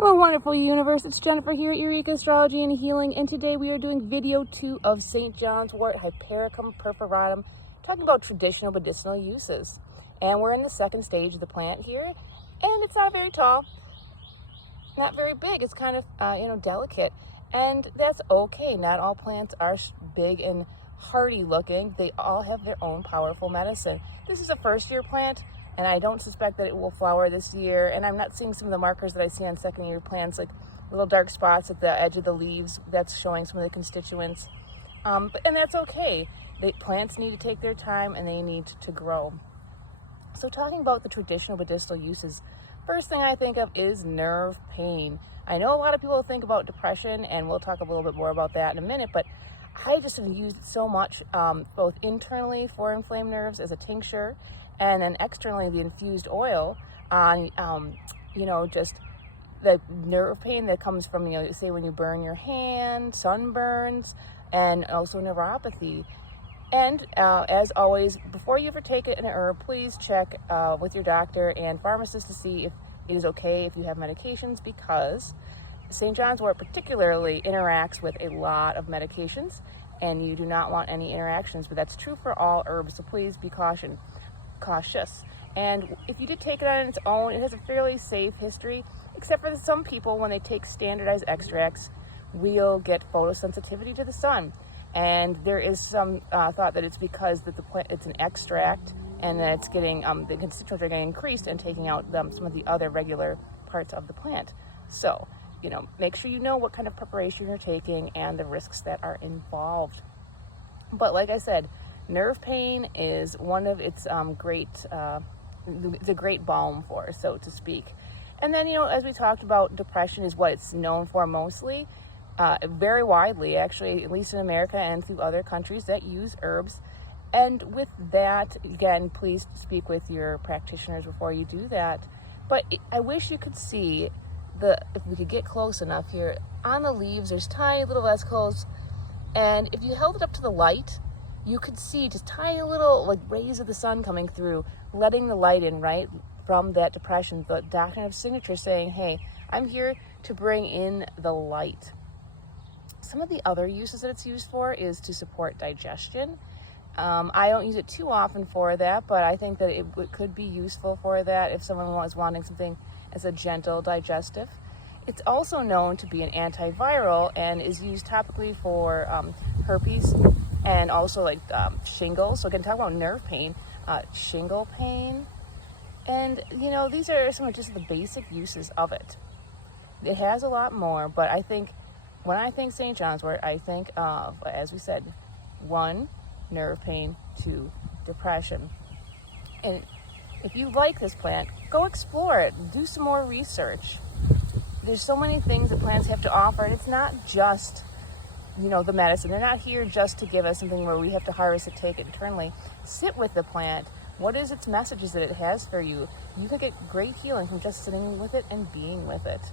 Hello, wonderful universe. It's Jennifer here at Eureka Astrology and Healing, and today we are doing video 2 of St. Johns Wort Hypericum perforatum, talking about traditional medicinal uses. And we're in the second stage of the plant here, and it's not very tall, not very big. It's kind of, delicate, and that's okay. Not all plants are big and hardy looking. They all have their own powerful medicine. This is a first-year plant, and I don't suspect that it will flower this year. And I'm not seeing some of the markers that I see on second-year plants, like little dark spots at the edge of the leaves. That's showing some of the constituents. And that's okay. Plants need to take their time, and they need to grow. So talking about the traditional medicinal uses, first thing I think of is nerve pain. I know a lot of people think about depression, and we'll talk a little bit more about that in a minute, but I just have used it so much, both internally for inflamed nerves as a tincture, and then externally the infused oil on, just the nerve pain that comes from, say when you burn your hand, sunburns, and also neuropathy. And as always, before you ever take an herb, please check with your doctor and pharmacist to see if it is okay if you have medications, because St. Johns Wort particularly interacts with a lot of medications, and you do not want any interactions, but that's true for all herbs, so please be cautious. And if you did take it on its own, it has a fairly safe history, except for some people, when they take standardized extracts, will get photosensitivity to the sun. And there is some thought that it's because that the plant, it's an extract, and that it's getting the constituents are getting increased and taking out some of the other regular parts of the plant. So, make sure you know what kind of preparation you're taking and the risks that are involved. But like I said, nerve pain is one of its the great balm for, so to speak. And then, as we talked about, depression is what it's known for mostly, very widely, actually, at least in America and through other countries that use herbs. And with that, again, please speak with your practitioners before you do that. But I wish you could see if we could get close enough here, on the leaves, there's tiny little vesicles. And if you held it up to the light, you could see just tiny little rays of the sun coming through, letting the light in, right, from that depression. The doctrine of signature saying, hey, I'm here to bring in the light. Some of the other uses that it's used for is to support digestion. I don't use it too often for that, but I think that it could be useful for that if someone was wanting something as a gentle digestive. It's also known to be an antiviral and is used topically for herpes and also shingles. So again, talk about nerve pain, shingle pain. And, these are some of just the basic uses of it. It has a lot more, but I think when I think St. Johns Wort, I think of, as we said, 1, nerve pain, 2, depression. And if you like this plant, go explore it. Do some more research. There's so many things that plants have to offer, and it's not just, the medicine. They're not here just to give us something where we have to harvest it, take it internally. Sit with the plant. What is its messages that it has for you? You could get great healing from just sitting with it and being with it.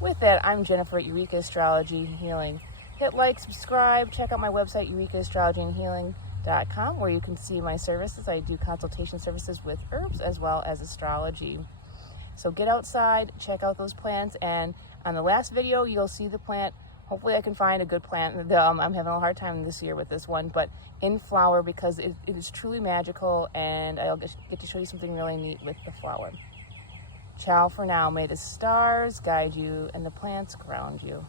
With that, I'm Jennifer at Eureka Astrology and Healing. Hit like, subscribe, check out my website, eurekastrologyandhealing.com, where you can see my services. I do consultation services with herbs as well as astrology. So get outside, check out those plants, and on the last video, you'll see the plant. Hopefully I can find a good plant. I'm having a hard time this year with this one, but in flower, because it is truly magical, and I'll get to show you something really neat with the flower. Ciao for now. May the stars guide you and the plants ground you.